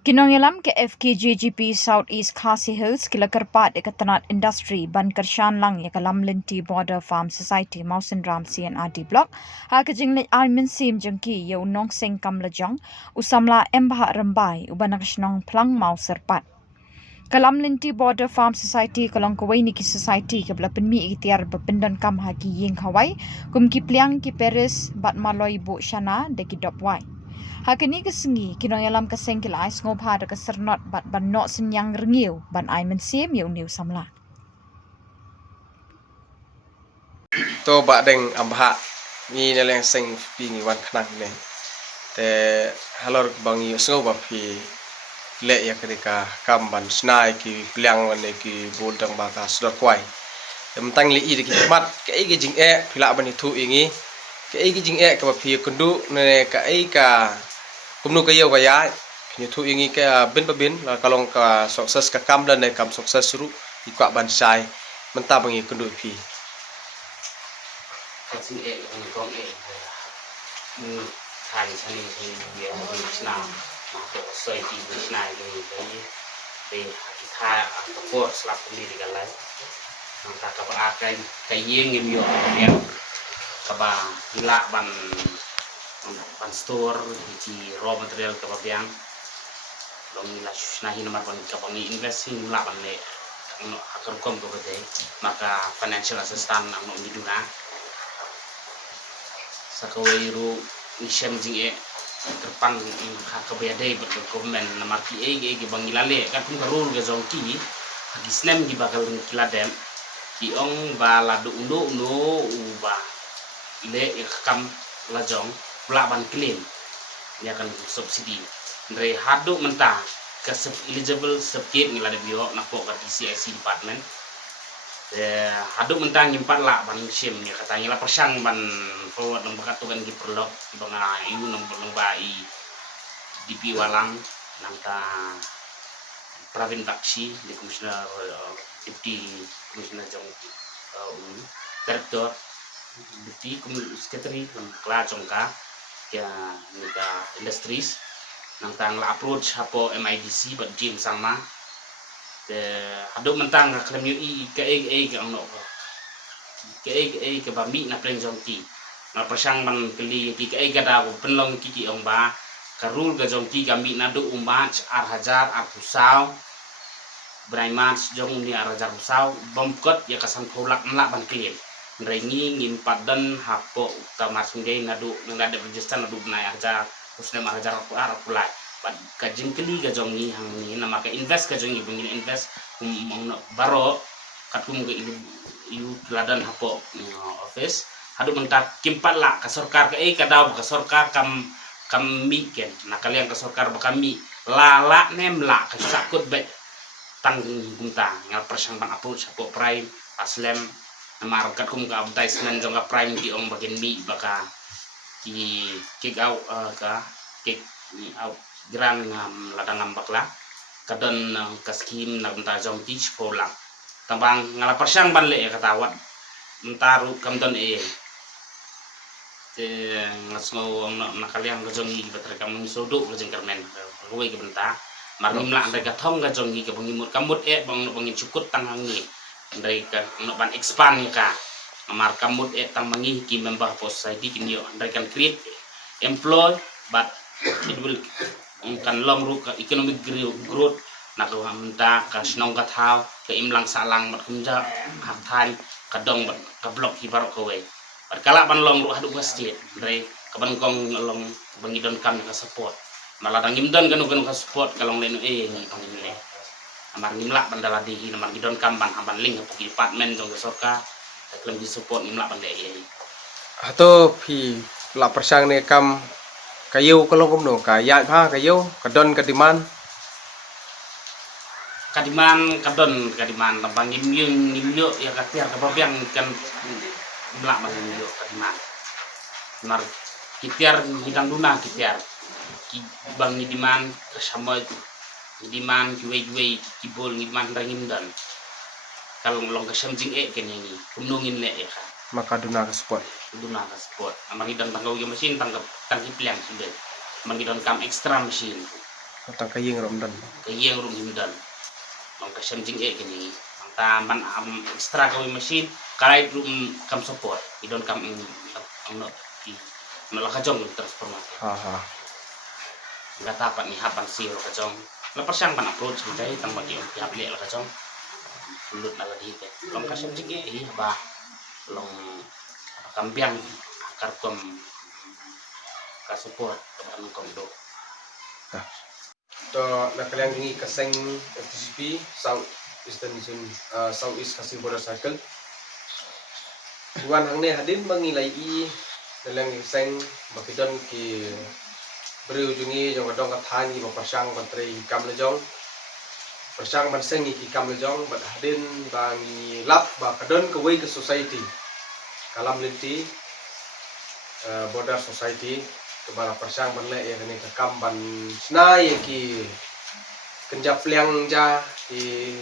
Kinongilam ke FKJGP Southeast Khasi Hills kila kerpat ikatanat industri ban kershan lang ya kalam linti border farm society Mausin Ram CNRD block ha kajing armin sim jengki ya unong sing kam lejong usamla embah rembai ubanakashnong plang mau serpat. Kalam linti border farm society kalong kawai niki society kabla penmi iktiar berpendan kam haki ying hawai kum ki pliang ki peris bat maloi bu shana deki dopwai. Hakini kesengi kinong yalam keseng kila ais ngob hada kesernot bat ban nok senyang rengiu ban ai mensim yau niu samla. To ba deng ambha ni neleng seng pi ni wan khnang ne te halor bang yu so ba pi le ya kedika kam ban snai ki pliang wan ne ki bol dang ba ka sdor kwai em tang li i ki mat ke i jing e phila ban thu ingi ke i jing e ka ba pi kundu ne ka i ka kumnu ka yo ka ya ni thu ingi ka bin ba bin la kalong ka sukses ka kam dan ne kam sukses ru i kwa ban sai menta bang i kundu pi Kasi kong thành cho nên thì việc nào mà tổ soi thì việc này thì tha support slap ini di galai maka kapa cái yeng ngim yo ya kapa hila ban store di raw material kapa biang long ila na hinamar ban kapa ni investing la ban le no akar kom ko bade maka financial assistance ang no miduna sakawairu nisem jinge terpang hakabayade betul komen namar ki ege bangilale kan pun karul ga zongki hagi snem gi bakal kiladem ki ong ba ladu undo uba le kam lajong bla ban clean ya kan subsidi ndre hadu mentah ke eligible subkit ngilade bio na po ka DCIC department hadu mentang nyimpat lah ban sim ya katanya lah persang ban forward nang bakatukan di perlok di banga iu nang bai DP walang nang ta Pravin Bakshi di komisioner Deputy Komisioner Jong Direktur Deputy Secretary nang kla jongka ya nika industries nang tang la approach hapo MIDC bat jim sama hadu mentang klem yu i ke ke ang no ke ba mi na preng jong ti na persang man keli ki ke da penlong ki ong ba karul ga jong ti ga mi na do umba ar hajar ar pusau braiman jong ni ar hajar pusau bomkot ya kasan pulak nla ban klien rengi ngin padan hapo utama sungai na do nang ada register na do na hajar usne ma hajar ar pulai kajing keli ga jong ni hang ni na maka invest ga jong ni bungin invest baro katum ga ilu ladan hapo office hadu mentak kimpat la ka sarkar ka kadaw ka sarkar kam mi ken na kalian ka sarkar ba kami lala nem la ka sakut bet tang gumta ngal persang ban approach hapo prime aslem namar kat kum ka advertisement jong ka prime di ong bagen mi baka ki kick out ka kick out gran ngam ladang ngam bakla kadon ka skim na ta jong teach ko lang tambang ngala persang ban le katawat mentaru kamdon te ngasngo nakaliang ka jong gi batra kam sodo ka jeng kermen ruwe ka benta marnim la andai ka thong ka jong gi ka bangimut kamut bang bangin cukut tangangi andai ka no ban expand ka amar kamut tang mangi ki member society kinyo andai kan create employ but it will kan long ru ka economic growth na ko hamta ka snong ka thau ka imlang salang mat kumja hak than ka dong ka blok hi barok ko we kala ban long ru hadu ka state dre ka ban kong long bangidon kam ka support maladang imdon ganu ka support kalong leno ni pangile amar nimla bandala di namar gidon kam ban amban ling ka department jong soka klem di support nimla bande hato pi la persang ne kam kayu kalong kumno ka ya ha kayu kadon kadiman kadiman tambang ngimyo ya katiar ka babyang kan mla man ngimyo kadiman mar kitiar hidang duna kitiar ki bang ngidiman kasama ngidiman juwe kibol ngidiman rangimdan kalong long kasam jing kenini kumnungin le ya ka maka duna ka support amar hidang tanggaw yung machine tanggap tangkip lang sudah amar hidang kam extra machine atau kayeng Ramadan ke yang rum himdan long ka sem jing kini ta man extra ko machine karai rum kam support idon kam no no ka jong transformasi ha nggak tapat nih hapan sih lo kacong lepas yang pan upload sampai tang bagi pihak beli lo kacong lulut naga di ke long kasem jing bah long kambiang akar kom ka support teman kom do to na kalian ini kaseng FTCP South Eastern Zone South East Kasih Border Circle Iwan hang ne hadin mengilai dalam kaseng bakidon ki beriu jungi jong adong kathani ba pasang kontri kam lejong pasang man sengi ki kam lejong bat hadin bangi lap ba kadon ke way ke society kalam linti border society ke bala pasang ban le ya kene ke kam ban sna ye ki kenjap liang ja ki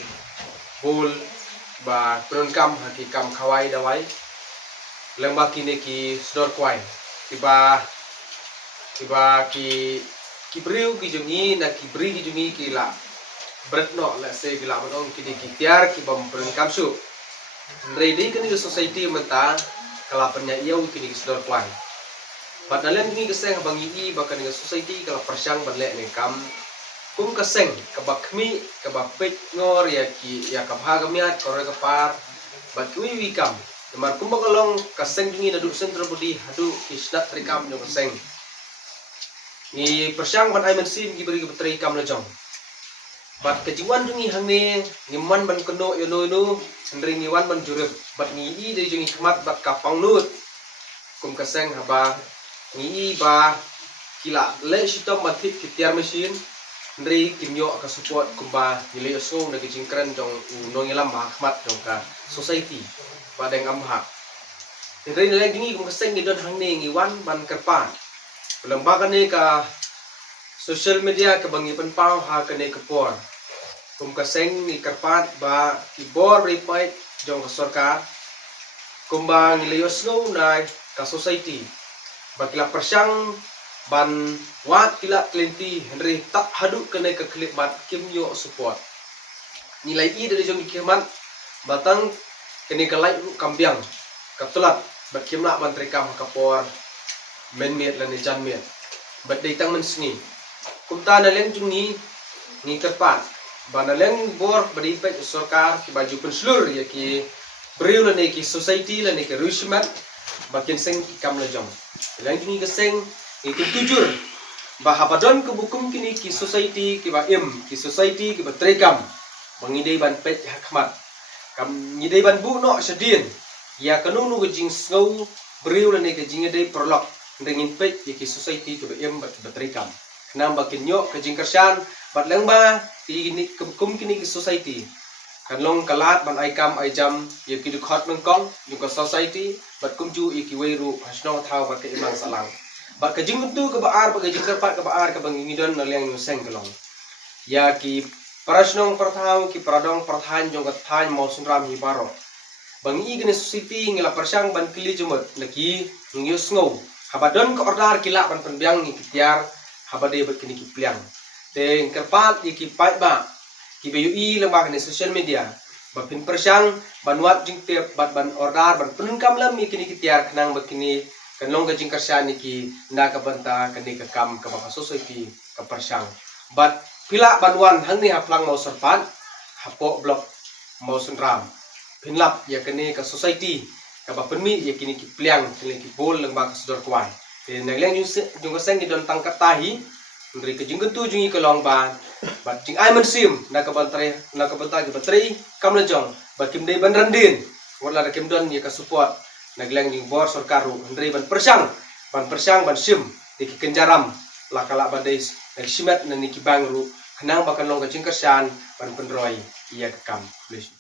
bul ba pron kam haki kam khawai dawai lembak kini ki sdor kwai tiba ki beriu ki jungi na ki beri ki jungi ki la berat no la se ki la bodong ki ki tiar ki bom pern kamsu ready kini society menta kalapnya iau kini sdor kwai bat dalam kini keseng bangi i bakan dengan society kala persang banle ne kam kum keseng kabakmi kabapet ngor ya ki ya kabhagamiat kore kapar bat kui wi kam Demar kum bakalong keseng jungi na du sentro budi hadu kisnat trikam no keseng ni persang ban ai mensim gi beri betri kam lejong bat kejiwan jungi hangne ngiman ban keno yo no sendri ngiwan ban jurep bat ni i dari jungi kemat bat kapang nut kum keseng haba ni ba kila le sitom matik kitiar mesin ndri kimyo ka support kumba nile so na gijingkran jong nongilam ba kemat jong ka society badeng amha ndri nile jungi kum keseng gidon hangne ngiwan ban kerpan lembaga ni ka social media ka bangi penpau ha ka ne kapor kum kaseng ni karpat ba kibor repay jong ka sarkar kumba ngiliyos no na ka society bakila persang ban wat kila klenti henry tak hadu ka ne ka klip bat kimyo support nilai i dari jong kiman batang kene ka lai kambiang katulat bakimna mantri kam kapor menmet lan jan met bat datang mensni kumta na leng jungi ni kerpat bana leng bor badi pet sarkar ki baju penslur ya ki beriu lan ki society lan ki rushmat bakin seng kam lejong leng jungi keseng itu tujur bahapadon ke bukum kini ki society ki ba ki society ki ba trekam mangidei ban pet hakmat kam ngidei ban bu no sedin ya kanunu gejing sngau beriu lan ki jingedei perlok dengan pet ki society ke ba batrikam kenam bakin nyok ke jingkersan bat lengba ini kum kini ke society kanlong kalat ban aikam aijam ye ki dukhat mengkong yung ke society bat kumju iki weiru hasno thau ba ke imang salang bat ke jingtu ke baar ba ke jingkerpat ke baar ke bangingidon na leng seng kelong ya ki parasnong perthau ki pradong perthan jong ke than mausun ram hi baro bangi gene society ngila persang ban kili jumot laki ngius ngau habadon ke ordar kila ban penbiang ni kitiar habade bat kini kipliang te kerpat iki pai ba ki BUI lembag ni social media bapin persang banwat jing te bat ban ordar ban penungkam lam kini kitiar kenang bakini kanlong ka jing kersan iki na ka banta kani ka kam ka ba society ka persang bat pila banwan hang ni haplang mau serpat hapo blok mau senram pinlap ya kani ka society ka ba penmi ya kini kipliang kini ki bol lembag sudor kwai te nagleng jung ka seng idon tangkat tahi ndri ke jing tu jungi kelong ban bat jing ai mensim na ka bantre na ka banta ki batri kam lejong bakim dei ban randin wala da kim don ya ka support nagleng jing bor sarkaru ndri ban persang ban sim di kenjaram la kala badai nagsimat na ni ki bangru kenang bakan long ka jing kersan ban pendroi iya ka kam please